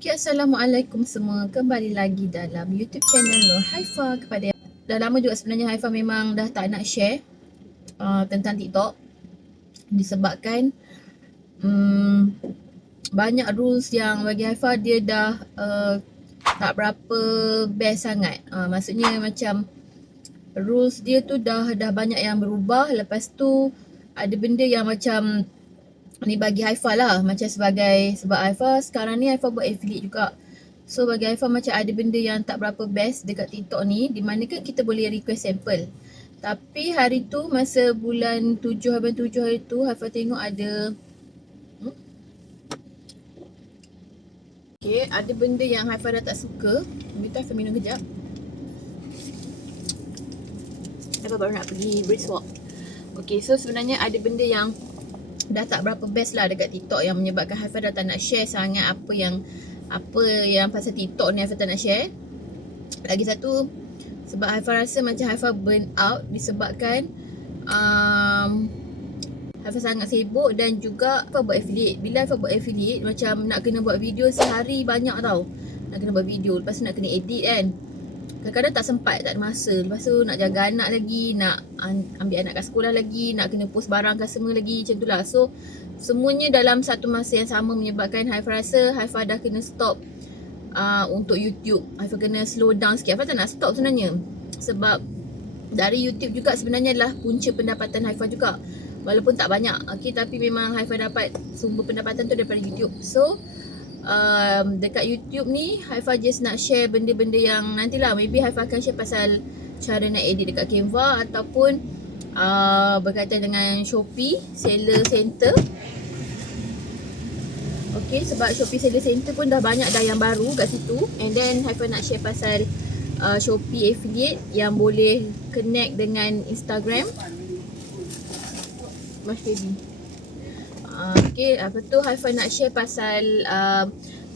Okay, Assalamualaikum semua. Kembali lagi dalam YouTube channel Nur Haifa. Dah lama juga sebenarnya Haifa memang dah tak nak share tentang TikTok. Disebabkan banyak rules yang bagi Haifa dia dah tak berapa best sangat. Maksudnya macam rules dia tu dah banyak yang berubah. Lepas tu ada benda yang macam ni bagi Haifa lah, macam sebab Haifa sekarang ni Haifa buat affiliate juga. So bagi Haifa macam ada benda yang tak berapa best dekat TikTok ni, di mana kan kita boleh request sample. Tapi hari tu masa bulan 7 hari tu Haifa tengok ada okay, ada benda yang Haifa dah tak suka. Minta Haifa minum kejap. Haifa baru nak pergi brisk walk. Okay, so sebenarnya ada benda yang dah tak berapa best lah dekat TikTok yang menyebabkan Haifa dah tak nak share sangat apa yang pasal TikTok ni Haifa tak nak share. Lagi satu, sebab Haifa rasa macam Haifa burn out disebabkan Haifa sangat sibuk dan juga Haifa buat affiliate. Bila Haifa buat affiliate macam nak kena buat video sehari banyak tau. Nak kena buat video, lepas tu nak kena edit kan. Kadang-kadang tak sempat, tak ada masa. Lepas tu nak jaga anak lagi, nak ambil anak kat sekolah lagi, nak kena post barang customer lagi, macam tu lah. So semuanya dalam satu masa yang sama menyebabkan Haifa rasa Haifa dah kena stop untuk YouTube. Haifa kena slow down sikit. Haifa tak nak stop sebenarnya, sebab dari YouTube juga sebenarnya adalah punca pendapatan Haifa juga. Walaupun tak banyak, okay, tapi memang Haifa dapat sumber pendapatan tu daripada YouTube. So dekat YouTube ni Haifa just nak share benda-benda yang nantilah maybe Haifa akan share pasal cara nak edit dekat Canva ataupun berkaitan dengan Shopee Seller Center. Okay, sebab Shopee Seller Center pun dah banyak dah yang baru kat situ. And then Haifa nak share pasal Shopee Affiliate yang boleh connect dengan Instagram. Mas baby. Okay, apa tu Haifa nak share pasal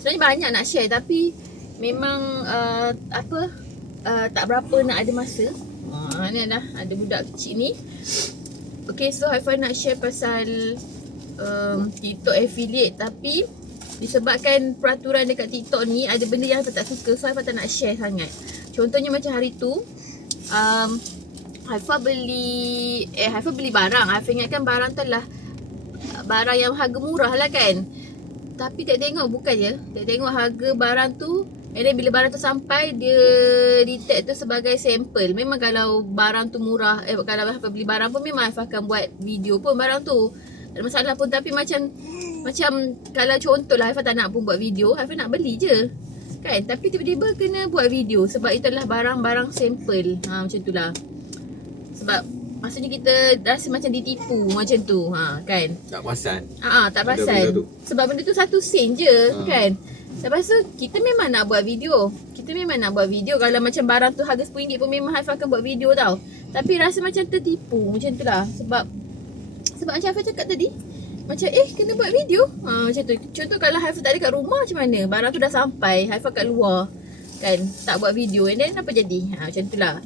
sebenarnya banyak nak share tapi memang tak berapa nak ada masa. Ni dah ada budak kecil ni. Okay, so Haifa nak share pasal TikTok affiliate, tapi disebabkan peraturan dekat TikTok ni ada benda yang Haifa tak suka, so Haifa tak nak share sangat. Contohnya macam hari tu Haifa beli barang. Haifa ingatkan barang tu lah barang yang harga murah lah kan. Tapi tak tengok bukan je. Tak tengok harga barang tu, and then bila barang tu sampai dia detect tu sebagai sampel. Memang kalau barang tu murah, kalau Haifa beli barang pun memang Haifa akan buat video pun barang tu, tak ada masalah pun. Tapi macam kalau contoh lah Haifa tak nak pun buat video, Haifa nak beli je kan. Tapi tiba-tiba kena buat video sebab itu adalah barang-barang sampel. Macam tu lah. Sebab maksudnya kita rasa macam ditipu macam tu, kan. Tak perasan. Tak perasan. Sebab benda tu satu sen je, kan. Lepas tu kita memang nak buat video. Kalau macam barang tu harga RM10 pun memang Haifa akan buat video tau. Tapi rasa macam tertipu macam tu lah. Sebab macam Haifa cakap tadi, macam kena buat video. Macam tu. Contoh kalau Haifa tak ada kat rumah macam mana? Barang tu dah sampai, Haifa kat luar, kan, tak buat video, and then apa jadi? Macam tu lah.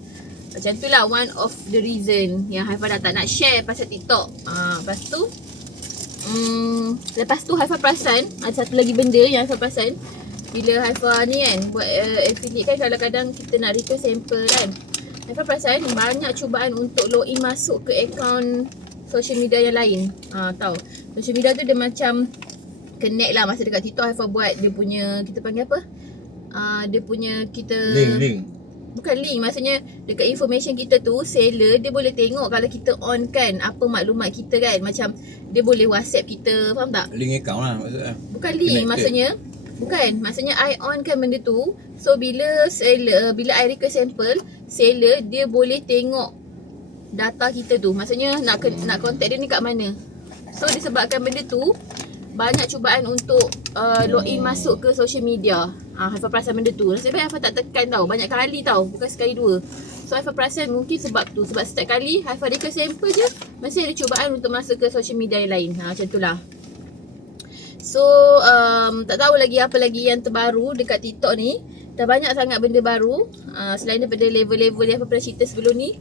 Macam tu lah one of the reason yang Haifa dah tak nak share pasal TikTok. Lepas tu Haifa perasan ada satu lagi benda yang Haifa perasan. Bila Haifa ni kan buat affiliate kan, kadang-kadang kita nak request sample kan. Haifa perasan banyak cubaan untuk login masuk ke akaun social media yang lain. Tahu, social media tu dia macam connect lah. Masa dekat TikTok Haifa buat dia punya, kita panggil apa? Dia punya Link. Bukan link, maksudnya dekat information kita tu seller dia boleh tengok kalau kita on kan apa maklumat kita kan. Macam dia boleh WhatsApp kita, faham tak? Link account lah maksudnya. Bukan link, maksudnya I on kan benda tu. So bila I request sample, seller dia boleh tengok data kita tu. Maksudnya nak contact dia ni kat mana. So disebabkan benda tu banyak cubaan untuk login masuk ke social media. Haifa perasan benda tu. Nasib baik Haifa tak tekan tau, banyak kali tau, bukan sekali dua. So Haifa perasan mungkin sebab tu. Sebab setiap kali Haifa request sample je, masih ada cubaan untuk masuk ke social media yang lain. Macam tu lah. So tak tahu lagi apa lagi yang terbaru dekat TikTok ni. Dah banyak sangat benda baru. Selain daripada level-level yang Haifa pernah cerita sebelum ni.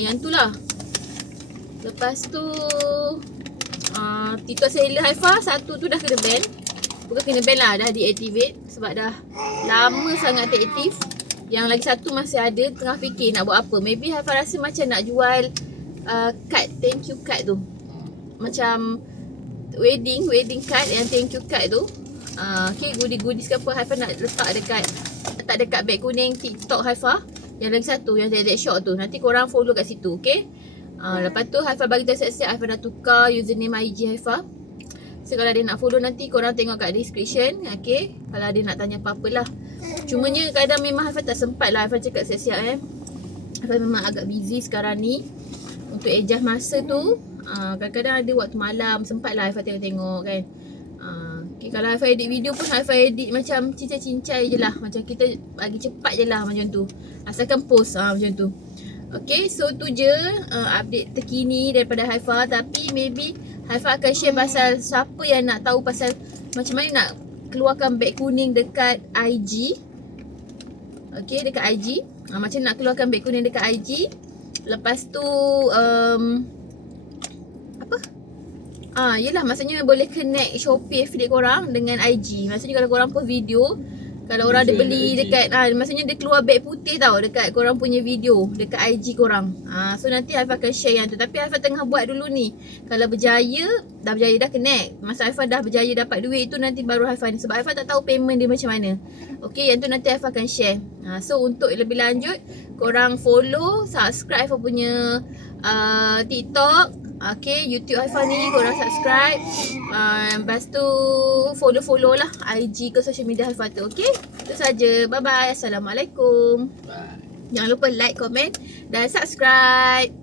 Yang tu lah. Lepas tu TikTok seller Haifa satu tu dah kena ban. Bukan kena ban lah, dah deactivate sebab dah lama sangat tak aktif. Yang lagi satu masih ada, tengah fikir nak buat apa. Maybe Haifah rasa macam nak jual card, thank you card tu. Macam wedding card yang thank you card tu. Okay, goodies ke apa Haifah nak letak dekat beg kuning TikTok Haifah. Yang lagi satu, yang that shop tu. Nanti korang follow kat situ, okay? Lepas tu Haifah bagi tahu siap-siap Haifah dah tukar username IG Haifah. So kalau dia nak follow nanti korang tengok kat description, okay? Kalau dia nak tanya apa-apalah. Cumanya kadang memang Haifah tak sempat lah Haifah cakap siap-siap Haifah memang agak busy sekarang ni untuk adjust masa tu. Kadang-kadang ada waktu malam sempat lah Haifah tengok-tengok kan. Okay, kalau Haifah edit video pun Haifah edit macam cincai-cincai je lah. Macam kita bagi cepat je lah macam tu. Asalkan post macam tu. Okay, so tu je update terkini daripada Haifah. Tapi maybe Haifah akan share pasal siapa yang nak tahu pasal macam mana nak keluarkan beg kuning dekat IG. Okay, dekat IG. Macam nak keluarkan beg kuning dekat IG. Lepas tu yelah, maksudnya boleh connect Shopee affiliate korang dengan IG. Maksudnya kalau korang post video, kalau orang ada beli dekat maksudnya dia keluar beg putih tau dekat korang punya video dekat IG korang. So nanti Haifah akan share yang tu. Tapi Haifah tengah buat dulu ni. Kalau berjaya dah connect. Masa Haifah dah berjaya dapat duit tu nanti baru Haifah ni. Sebab Haifah tak tahu payment dia macam mana. Okay, yang tu nanti Haifah akan share. So untuk lebih lanjut, korang follow, subscribe Haifah punya TikTok. Okay, YouTube Haifah ni korang subscribe. Lepas tu follow lah IG ke social media Haifah tu. Okay, itu saja. Bye bye. Assalamualaikum. Bye. Jangan lupa like, komen dan subscribe.